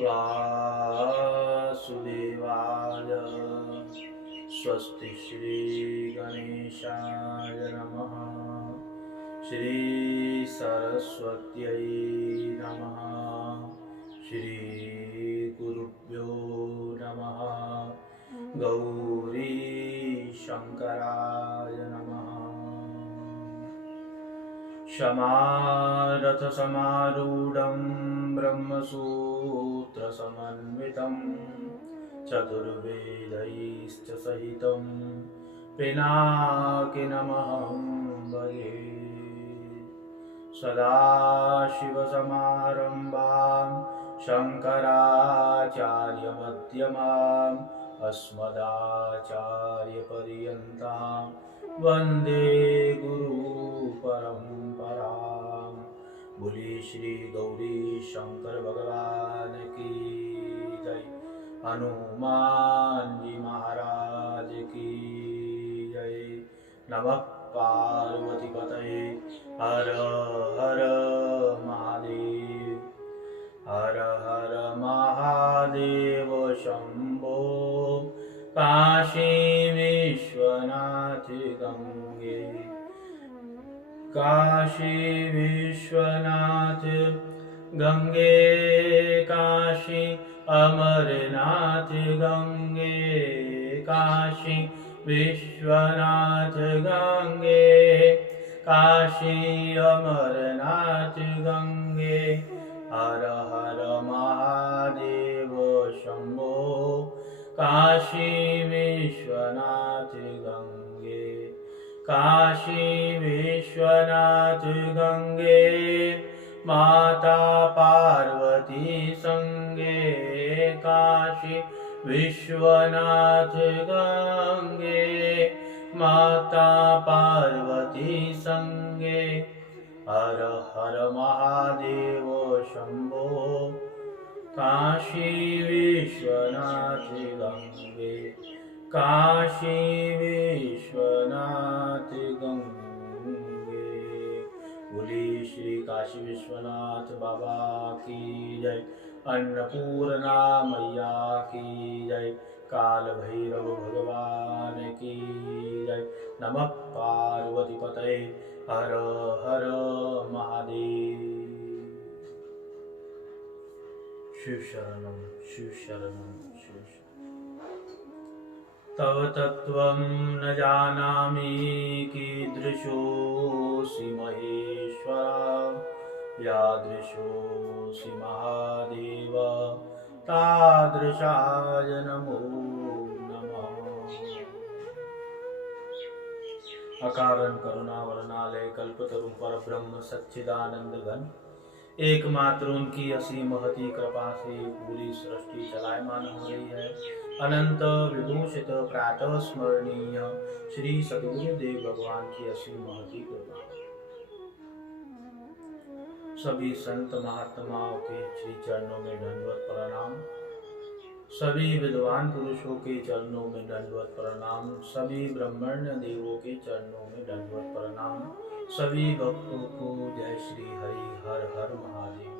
वासुदेवाय। स्वस्ति श्री गणेशाय नमः। श्री सरस्वत्यै नमः। श्री गुरुभ्यो नमः। गौरी शंकराय नमः। शमारथ समारूढ़ं ब्रह्मसूत्र समन्वितं चतुर्वेदैश्च सहितं पिनाकिनमहं भजे। सदाशिवसमारम्भां शङ्कराचार्यमध्यमाम् अस्मदाचार्यपर्यन्तां वन्दे गुरुपरम्परां। बोलिए श्री गौरी शंकर भगवान की जय। हनुमान जी महाराज की जय। नमः पार्वती पतये। हर हर महादेव। हर हर महादेव शंभो। काशी विश्वनाथ गंगे। काशी विश्वनाथ गंगे। काशी अमरनाथ गंगे। काशी विश्वनाथ गंगे। काशी अमरनाथ गंगे। हर हर महादेव शंभो। काशी विश्वनाथ गंगे। काशी विश्वनाथ गंगे। माता पार्वती संगे। काशी विश्वनाथ गंगे। माता पार्वती संगे। हर हर महादेव शंभो। काशी विश्वनाथ गंगे। काशी विश्वनाथ गंगे। बोली श्री काशी विश्वनाथ बाबा की जय। अन्नपूर्णा मैया की जय। काल भैरव भगवान की जय। नमः पार्वती पतये। हर हर महादेव। शिव शरणं शिव शरणं शिव शरणं। तव तत्त्वं न जानामि कीदृशोऽसि महेश्वर। यादृशोऽसि महादेव तादृशाय नमो नमः। अकारण करुणा वरनालय कल्पतरु परब्रह्म सच्चिदानंद घन। एकमात्र उनकी असीम महती कृपा से पूरी सृष्टि चलायमान हो रही है। अनंत विभूषित प्रातः स्मरणीय श्री सद्गुरुदेव भगवान की असीम महती कृपा। सभी संत महात्माओं के श्री चरणों में दंडवत प्रणाम। सभी विद्वान पुरुषों के चरणों में दंडवत प्रणाम। सभी ब्रह्मण्य देवों के चरणों में दंडवत प्रणाम। सभी भक्तों को जय श्री हरि हर हर महादेव।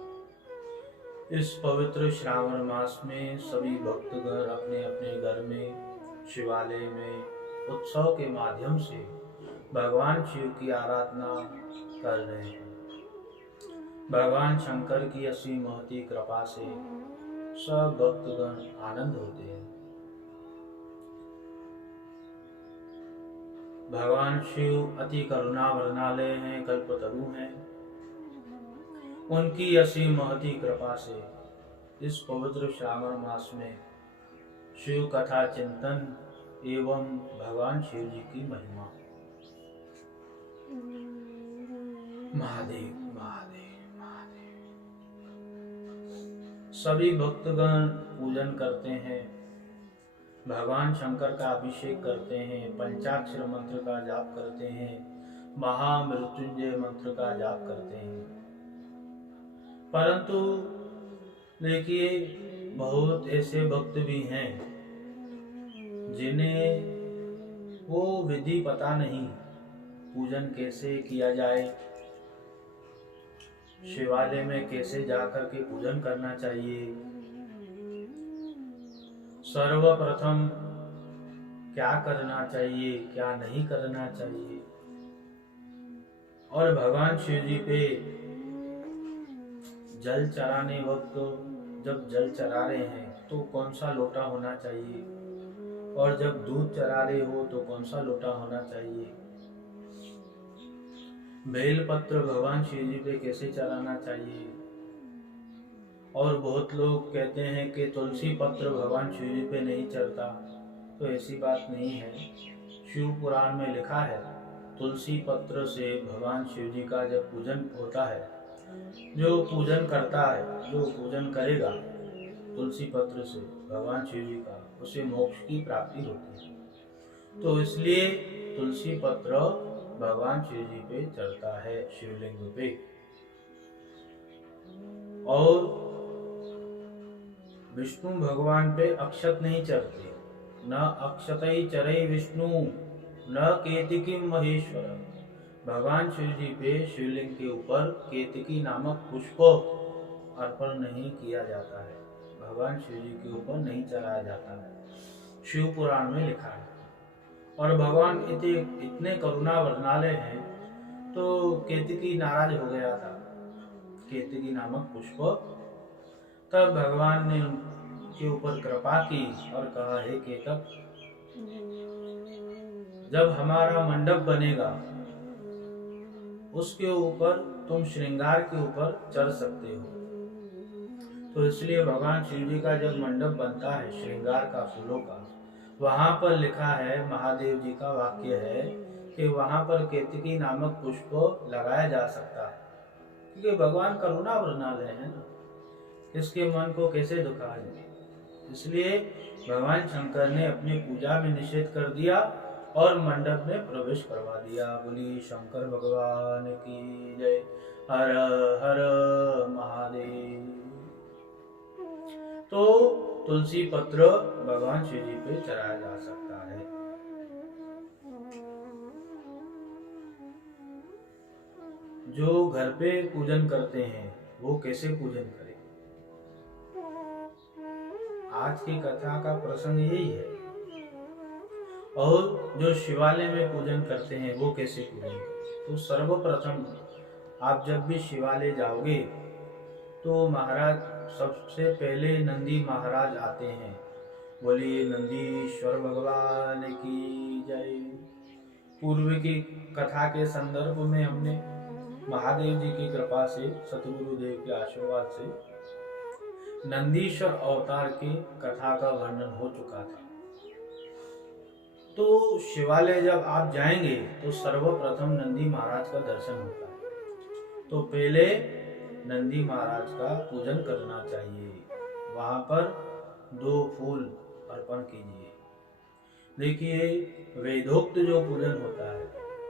इस पवित्र श्रावण मास में सभी भक्तगण अपने अपने घर में शिवालय में उत्सव के माध्यम से भगवान शिव की आराधना कर रहे हैं। भगवान शंकर की असीम महती कृपा से सब भक्तगण आनंद होते हैं। भगवान शिव अति करुणा वर्णालय हैं, कल्पतरु हैं। उनकी असीम महती कृपा से इस पवित्र श्रावण मास में शिव कथा चिंतन एवं भगवान शिव जी की महिमा। महादेव महादेव महादेव। सभी भक्तगण पूजन करते हैं, भगवान शंकर का अभिषेक करते हैं, पंचाक्षर मंत्र का जाप करते हैं, महामृत्युंजय मंत्र का जाप करते हैं। परंतु देखिए, बहुत ऐसे भक्त भी हैं जिन्हें वो विधि पता नहीं, पूजन कैसे किया जाए, शिवालय में कैसे जाकर के पूजन करना चाहिए, सर्वप्रथम क्या करना चाहिए, क्या नहीं करना चाहिए, और भगवान शिव जी पे जल चढ़ाने वक्त जब जल चढ़ा रहे हैं तो कौन सा लोटा होना चाहिए, और जब दूध चढ़ा रहे हो तो कौन सा लोटा होना चाहिए, बेल पत्र भगवान शिव जी पे कैसे चढ़ाना चाहिए। और बहुत लोग कहते हैं कि तुलसी पत्र भगवान शिव जी पे नहीं चढ़ता, तो ऐसी बात नहीं है। शिव पुराण में लिखा है तुलसी पत्र से भगवान शिव जी का जब पूजन होता है, जो पूजन करता है, जो पूजन करेगा तुलसी पत्र से भगवान शिव जी का, उसे मोक्ष की प्राप्ति होती है। तो इसलिए तुलसी पत्र भगवान शिव जी पे चढ़ता है, शिवलिंग पे। और विष्णु भगवान पे अक्षत नहीं चढ़ते, न अक्षतई चरई विष्णु न केतिकीम महेश्वर। भगवान शिव जी पे शिवलिंग के ऊपर केतकी नामक पुष्प अर्पण नहीं किया जाता है, भगवान शिव जी के ऊपर नहीं चढ़ाया जाता है, शिव पुराण में लिखा है। और भगवान इतने करुणा वर्णालय हैं, तो केतकी नाराज हो गया था, केतकी नामक पुष्प। तब भगवान ने उनके ऊपर कृपा की और कहा, हे केतक, जब हमारा मंडप बनेगा उसके ऊपर तुम श्रृंगार के ऊपर चढ़ सकते हो। तो इसलिए भगवान शिव जी का जब मंडप बनता है श्रृंगार का, फूलों का, वहां पर लिखा है, महादेव जी का वाक्य है कि वहां पर केतकी नामक पुष्प लगाया जा सकता है, क्योंकि भगवान करुणा वर्णालय है ना, इसके मन को कैसे दुखा है। इसलिए भगवान शंकर ने अपनी पूजा में निषेध कर दिया और मंडप में प्रवेश करवा दिया। बोलिए शंकर भगवान की जय। हर हर महादेव। तो तुलसी पत्र भगवान शिव जी पे चढ़ाया जा सकता है। जो घर पे पूजन करते हैं वो कैसे पूजन करें, आज की कथा का प्रसंग यही है। और जो शिवालय में पूजन करते हैं वो कैसे पूजन करें। तो सर्वप्रथम आप जब भी शिवालय जाओगे तो महाराज सबसे पहले नंदी महाराज आते हैं। बोलिए नंदीश्वर भगवान की जय। पूर्व की कथा के संदर्भ में हमने महादेव जी की कृपा से, सतगुरुदेव के आशीर्वाद से नंदीश्वर अवतार की कथा का वर्णन हो चुका था। तो शिवालय जब आप जाएंगे तो सर्वप्रथम नंदी महाराज का दर्शन होता है। तो पहले नंदी महाराज का पूजन करना चाहिए। वहां पर 2 फूल अर्पण कीजिए। देखिए वेदोक्त जो पूजन होता है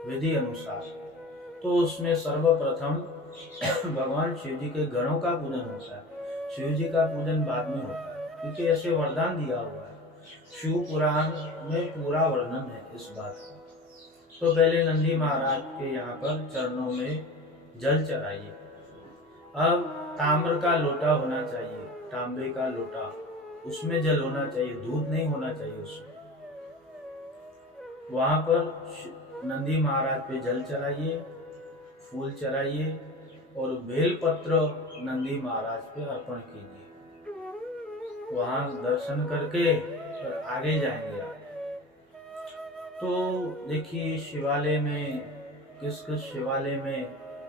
विधि अनुसार, तो उसमें सर्वप्रथम भगवान शिव जी के गणों का पूजन होता है। शिव जी का पूजन बाद में होता है, क्योंकि ऐसे वरदान दिया हुआ है। शिव पुराण में पूरा वर्णन है इस बात का। तो पहले नंदी महाराज के यहाँ पर चरणों में जल चढ़ाइए। अब ताम्र का लोटा होना चाहिए, तांबे का लोटा, उसमें जल होना चाहिए, दूध नहीं होना चाहिए उसमें। वहां पर नंदी महाराज पे जल चढ़ाइए, फूल चढ़ाइए और बेलपत्र नंदी महाराज पे अर्पण कीजिए। वहां दर्शन करके फिर आगे जाएंगे आप। तो देखिए शिवालय में किस किस शिवालय में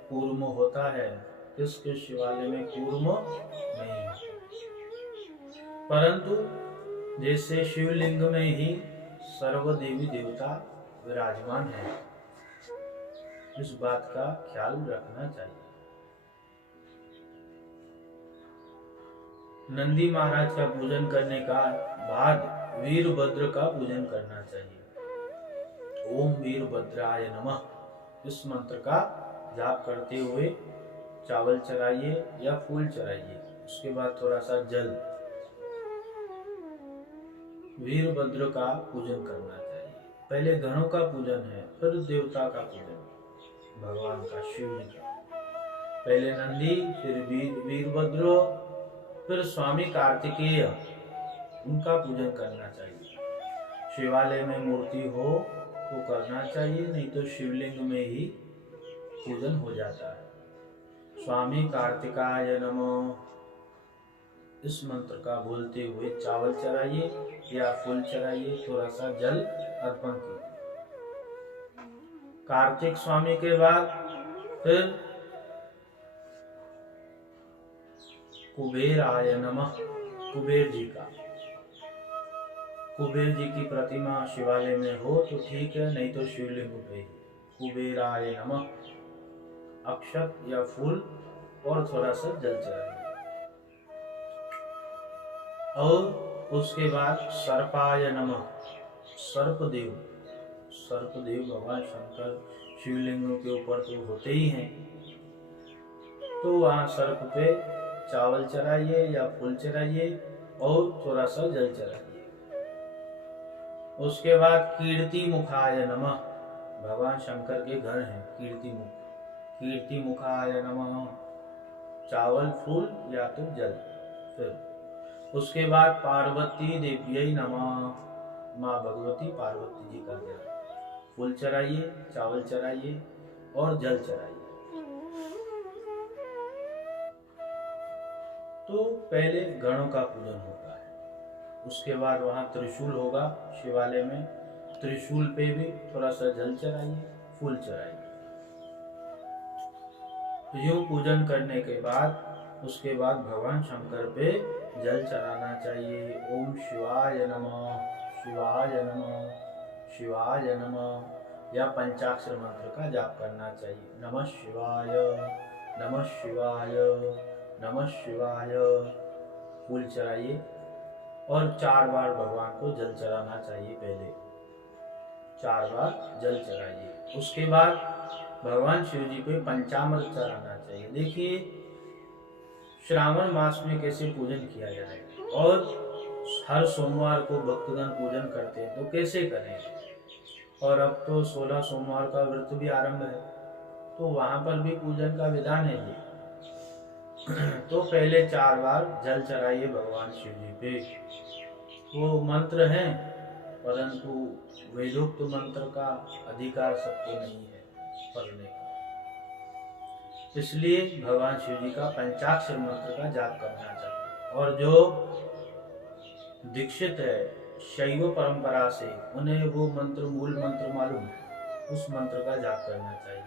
कूर्म होता है, किस किस शिवालय में कूर्म नहीं होता। परंतु जैसे शिवलिंग में ही सर्व देवी देवता विराजमान है, इस बात का ख्याल रखना चाहिए। नंदी महाराज का पूजन करने का बाद वीरभद्र का पूजन करना चाहिए। ओम वीरभद्राय नमः इस मंत्र का जाप करते हुए चावल चढ़ाइए या फूल चढ़ाइए। उसके बाद थोड़ा सा जल। वीरभद्र का पूजन करना चाहिए। पहले गणों का पूजन है, फिर देवता का पूजन, भगवान का, शिव जी का। पहले नंदी, फिर वीरभद्र, फिर स्वामी कार्तिकेय, उनका पूजन करना चाहिए। शिवालय में मूर्ति हो तो करना चाहिए, नहीं तो शिवलिंग में ही पूजन हो जाता है। स्वामी कार्तिकाय नमः, इस मंत्र का बोलते हुए चावल चढ़ाइए या फूल चढ़ाइए, थोड़ा सा जल अर्पण कीजिए। कार्तिक स्वामी के बाद फिर कुबेराय नमः, कुबेर जी का। कुबेर जी की प्रतिमा शिवालय में हो तो ठीक है, नहीं तो शिवलिंग पे ही। कुबेराय नमः, अक्षत या फूल और थोड़ा सा जल चढ़ाइए। और उसके बाद सर्पाय नमः, सर्पदेव। सर्पदेव भगवान शंकर शिवलिंगों के ऊपर तो होते ही हैं, तो वहां सर्प पे चावल चढ़ाइए या फूल चढ़ाइए और थोड़ा सा जल चढ़ाइए। उसके बाद कीर्ति मुखाय नमः, भगवान शंकर के घर हैं कीर्ति मुख। कीर्ति मुखाय नमः, चावल फूल या तो जल। फिर उसके बाद पार्वती देव्यै नमः, माँ भगवती पार्वती जी का ध्यान। फूल चढ़ाइए, चावल चढ़ाइए और जल चढ़ाइए। तो पहले गणों का पूजन होता है, उसके बाद वहाँ त्रिशूल होगा शिवालय में, त्रिशूल पे भी थोड़ा सा जल चढ़ाइए, फूल चढ़ाइए। यूं पूजन करने के बाद उसके बाद भगवान शंकर पे जल चढ़ाना चाहिए। ओम शिवाय नमः, शिवाय नमः, शिवाय नमः, या पंचाक्षर मंत्र का जाप करना चाहिए। नमः शिवाय, नमः शिवाय, नमः शिवाय। फूल चढ़ाइए और 4 बार भगवान को जल चढ़ाना चाहिए। पहले 4 बार जल चढ़ाइए। उसके बाद भगवान शिव जी पे पंचामृत चढ़ाना चाहिए। देखिए श्रावण मास में कैसे पूजन किया जाए, और हर सोमवार को भक्तगण पूजन करते हैं, तो कैसे करें। और अब तो 16 सोमवार का व्रत भी आरंभ है, तो वहां पर भी पूजन का विधान है ये। तो पहले 4 बार जल चढ़ाइए भगवान शिव जी पे। वो मंत्र हैं, परंतु वेदोक्त मंत्र का अधिकार सबको नहीं है पढ़ने का, इसलिए भगवान शिव जी का पंचाक्षर मंत्र का जाप करना चाहिए। और जो दीक्षित है शैव परंपरा से, उन्हें वो मंत्र, मूल मंत्र मालूम है, उस मंत्र का जाप करना चाहिए।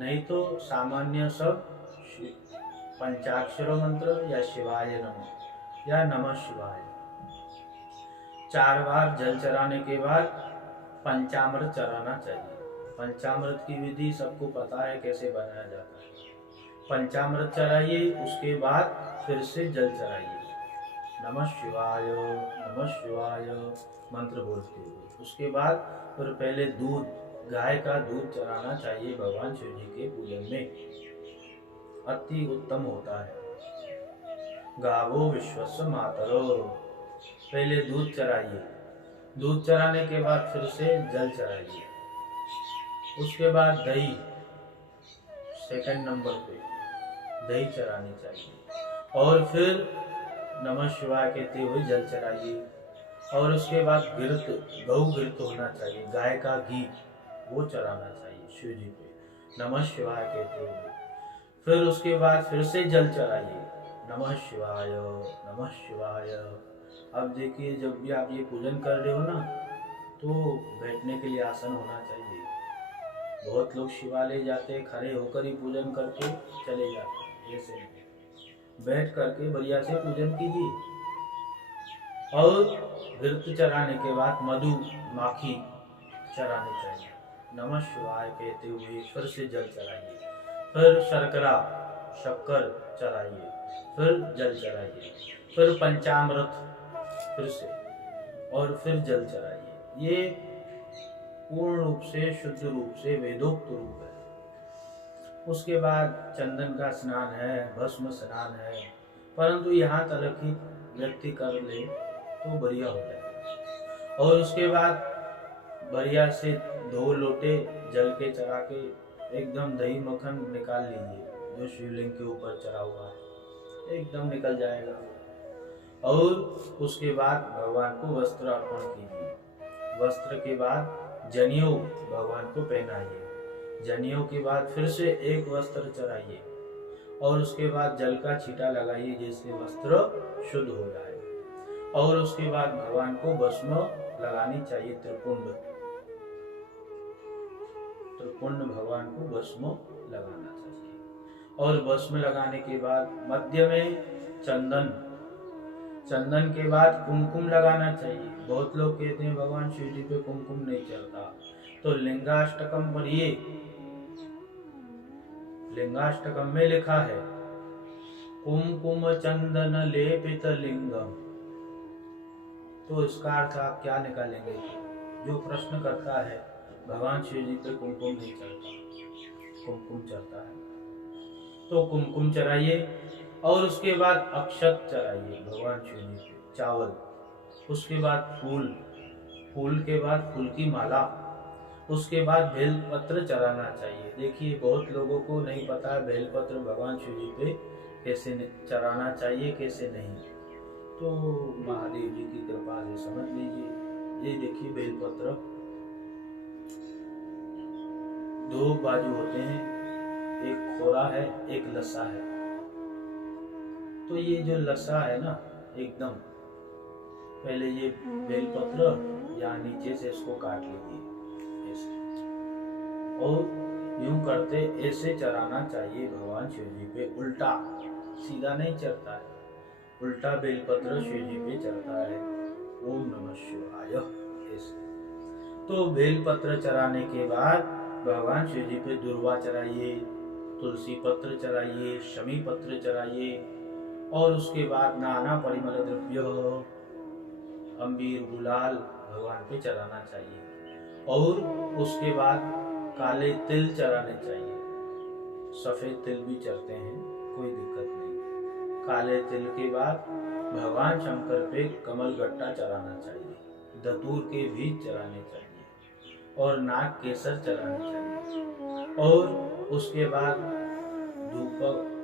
नहीं तो सामान्य सब पंचाक्षर मंत्र या शिवाय नमः या नमः शिवाय। 4 बार जल चढ़ाने के बाद पंचामृत चढ़ाना चाहिए। पंचामृत की विधि सबको पता है कैसे बनाया जाता है। पंचामृत चढ़ाइए, उसके बाद फिर से जल चढ़ाइए, नमः शिवाय, नमः शिवाय मंत्र बोलते हुए। उसके बाद फिर पहले दूध, गाय का दूध चढ़ाना चाहिए भगवान शिव जी के पूजन में, अति उत्तम होता है। गावो विश्वस्य मातरो, पहले दूध चढ़ाइए, दूध चढ़ाने के बाद फिर से जल चढ़ाइए। उसके बाद दही, सेकंड नंबर पे दही चढ़ानी चाहिए, और फिर नमः शिवाय कहते हुए जल चढ़ाइए। और उसके बाद घृत, गौ घृत होना चाहिए, गाय का घी, वो चढ़ाना चाहिए शिव जी पे, नमः शिवाय कहते हुए। फिर उसके बाद फिर से जल चढ़ाइए, नमः शिवाय, नमः शिवाय। अब देखिए जब भी आप ये पूजन कर रहे हो ना, तो बैठने के लिए आसन होना चाहिए। बहुत लोग शिवालय जाते हैं, खड़े होकर ही पूजन करके चले जाते हैं, ऐसे नहीं, बैठ करके बढ़िया से पूजन कीजिए। और घृत चढ़ाने के बाद मधु, माखी चढ़ानी चाहिए, नमः शिवाय कहते हुए फिर से जल चढ़ाइए। फिर शर्करा, शक्कर चढ़ाइए, फिर जल चढ़ाइए, फिर पंचामृत फिर से, और फिर जल चढ़ाइए। ये पूर्ण रूप से, शुद्ध रूप से वेदोक्त रूप है। उसके बाद चंदन का स्नान है, भस्म स्नान है, परंतु यहाँ तक ही व्यक्ति कर ले तो बढ़िया हो जाएगा। और उसके बाद बढ़िया से 2 लोटे जल के चढ़ा के एकदम दही मक्खन निकाल लीजिए, जो शिवलिंग के ऊपर चढ़ा हुआ है एकदम निकल जाएगा। और उसके बाद भगवान को वस्त्र अर्पण कीजिए। वस्त्र के बाद जनेऊ भगवान को पहनाइए। जनेऊ के बाद फिर से एक वस्त्र चढ़ाइए और उसके बाद जल का छींटा लगाइए जिससे वस्त्र शुद्ध हो जाए। और उसके बाद भगवान को भस्म लगानी चाहिए, त्रिपुंड भगवान को भस्म लगाना चाहिए। और भस्म लगाने के बाद मध्य में चंदन के बाद कुमकुम लगाना चाहिए। बहुत लोग कहते हैं भगवान शिव जी पे कुमकुम नहीं चलता, तो लिंगाष्टकम पढ़िए। लिंगाष्टकम में लिखा है कुमकुम चंदन लेपित लिंगम। तो इसका अर्थ आप क्या निकालेंगे? जो प्रश्न करता है भगवान शिव जी पे कुमकुम नहीं चलता, कुमकुम चलता है, तो कुमकुम चढ़ाइए। और उसके बाद अक्षत चढ़ाइए भगवान शिव जी पे, चावल। उसके बाद फूल के बाद फूल की माला। उसके बाद बेलपत्र चढ़ाना चाहिए। देखिए बहुत लोगों को नहीं पता है बेलपत्र भगवान शिव जी पे कैसे चढ़ाना चाहिए, कैसे नहीं। तो महादेव जी की कृपा से समझ लीजिए। ये देखिए बेलपत्र 2 बाजू होते हैं, एक खोरा है, एक लसा है। तो ये जो लसा है ना, एकदम पहले ये बेलपत्र या नीचे से इसको काट लीजिए ऐसे, और यूं करते ऐसे चढ़ाना चाहिए भगवान शिव जी पे। उल्टा सीधा नहीं चढ़ता है, उल्टा बेलपत्र शिव जी पे चढ़ता है। ओम नमः शिवाय ऐसे। तो बेलपत्र चढ़ाने के बाद भगवान शिव जी पे दुर्वा चढ़ाइए, तुलसी पत्र चढ़ाइए, शमी पत्र चढ़ाइए। और उसके बाद नाना परिमल द्रव्य, अम्बीर, गुलाल भगवान पे चढ़ाना चाहिए। और उसके बाद काले तिल चढ़ाने चाहिए। सफेद तिल भी चढ़ते हैं, कोई दिक्कत नहीं। काले तिल के बाद भगवान शंकर पे कमल गट्टा चढ़ाना चाहिए, धतूर के बीज चढ़ाने चाहिए और नाग केसर चढ़ाने चाहिए। और उसके बाद धूप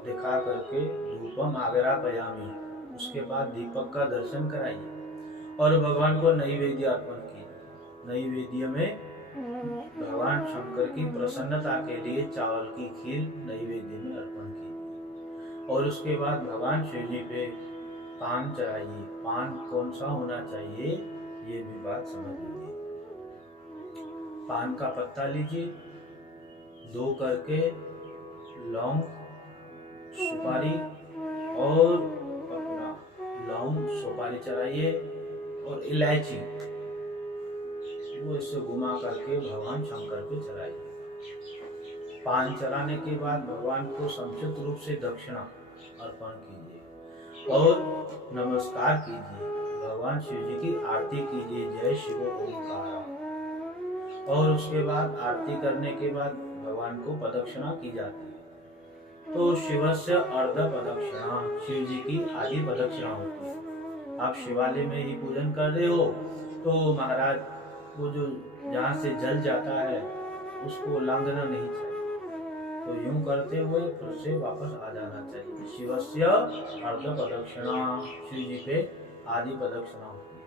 दिखा करके धूपम आगरा पयामी, उसके बाद दीपक का दर्शन कराइए और भगवान को नैवेद्य अर्पण कीजिए। नैवेद्य में भगवान शंकर की प्रसन्नता के लिए चावल की खीर नैवेद्य में अर्पण कीजिए। और उसके बाद भगवान शिव जी पे पान चढ़ाइए। पान कौन सा होना चाहिए ये भी बात समझ लीजिए। पान का पत्ता लीजिए, 2 करके लौंग, सुपारी और अपना लौंग सुपारी चढ़ाइए और इलायची, वो इससे घुमा करके भगवान शंकर पे चढ़ाइए। पान चढ़ाने के बाद भगवान को समुचित रूप से दक्षिणा अर्पण कीजिए और नमस्कार कीजिए। भगवान शिव जी की आरती कीजिए, जय शिव ओंकार। और उसके बाद आरती करने के बाद भगवान को प्रदक्षिणा की जाती है। तो शिवस्य अर्ध प्रदक्षिणा, शिव जी की आधी प्रदक्षिणा होती है। आप शिवालय में ही पूजन कर रहे हो तो महाराज वो जो जहाँ से जल जाता है उसको उल्लंघना नहीं चाहिए, तो यूं करते हुए फिर से वापस आ जाना चाहिए। शिवस्य अर्ध प्रदक्षिणा, शिव जी पे आधी प्रदक्षिणा होती है।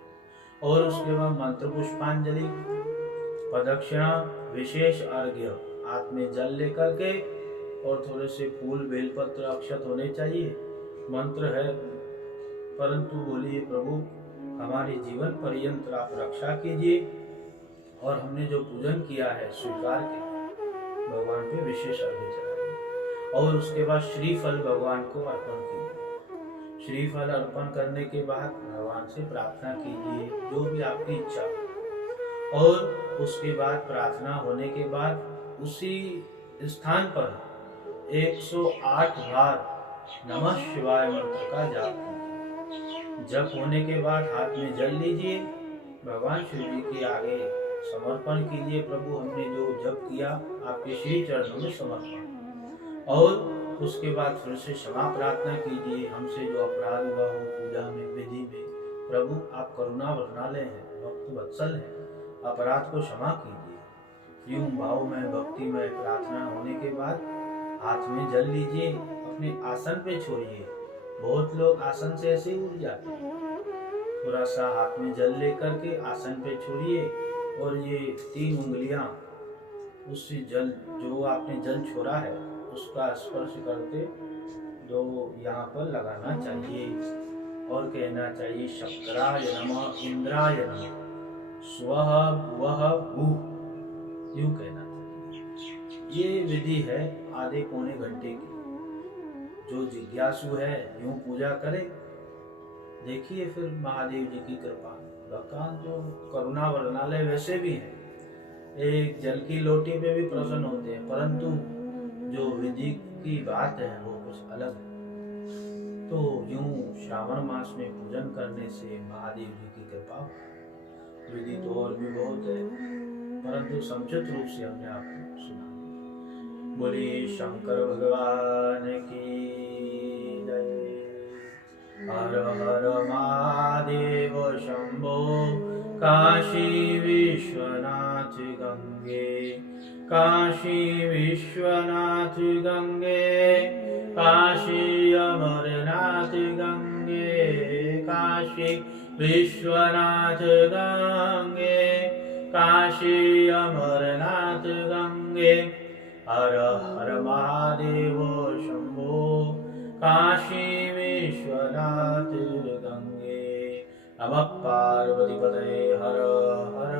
और उसके बाद मंत्र पुष्पांजलि, प्रदक्षिणा, विशेष अर्घ्य, हाथ में जल लेकर के और थोड़े से फूल, बेलपत्र, अक्षत होने चाहिए। मंत्र है, परंतु बोलिए प्रभु हमारे जीवन पर्यंत आप रक्षा कीजिए और हमने जो पूजन किया है स्वीकार कीजिए। भगवान पे विशेष अर्घ्य चढ़ाइए और उसके बाद श्रीफल भगवान को अर्पण कीजिए। श्रीफल अर्पण करने के बाद भगवान से प्रार्थना कीजिए जो भी आपकी इच्छा। और उसके बाद प्रार्थना होने के बाद उसी स्थान पर 108 बार नमः शिवाय मंत्र का जाप कीजिए। जप होने के बाद हाथ में जल लीजिए, भगवान शिव जी के आगे समर्पण कीजिए। प्रभु हमने जो जप किया आपके श्री चरणों में समर्पण। और उसके बाद फिर से क्षमा प्रार्थना कीजिए, हमसे जो अपराध हुआ हो पूजा में, विधि में। प्रभु आप करुणा वर्णालय हैं, भक्त वत्सल हैं, अपराध को क्षमा कीजिए। यूं भाव में भक्ति में प्रार्थना होने के बाद हाथ में जल लीजिए, अपने आसन पे छोड़िए। बहुत लोग आसन से ऐसे ही उठ जाते हैं। थोड़ा सा हाथ में जल लेकर के आसन पे छोड़िए और ये 3 उंगलियां उससे जल जो आपने जल छोड़ा है उसका स्पर्श करके जो यहाँ पर लगाना चाहिए और कहना चाहिए शक्राय नमः, इंद्राय नमः, स्वः वः भूः, यूं कहना चाहिए। ये विधि है आधे पौने घंटे की। जो जिज्ञासु है यूं पूजा करे, देखिए फिर महादेव जी की कृपा। भगवान तो करुणा वर्णालय वैसे भी है, एक जल की लोटी पे भी प्रसन्न होते हैं, परंतु जो विधि की बात है वो कुछ अलग है। तो यूं श्रावण मास में पूजन करने से महादेव जी की कृपा। विधि तो और भी बहुत है, परंतु समुचित रूप से हमने आपको सुना। बोलिए शंकर भगवान की जय। हर हर महादेव शंभो, काशी विश्वनाथ गंगे, काशी विश्वनाथ गंगे, काशी अमरनाथ गंगे, काशी विश्वनाथ गंगे, काशी अमरनाथ गंगे। हर हर महादेव शंभो, काशी विश्वनाथ गंगे। नमः पार्वती पतये हर हर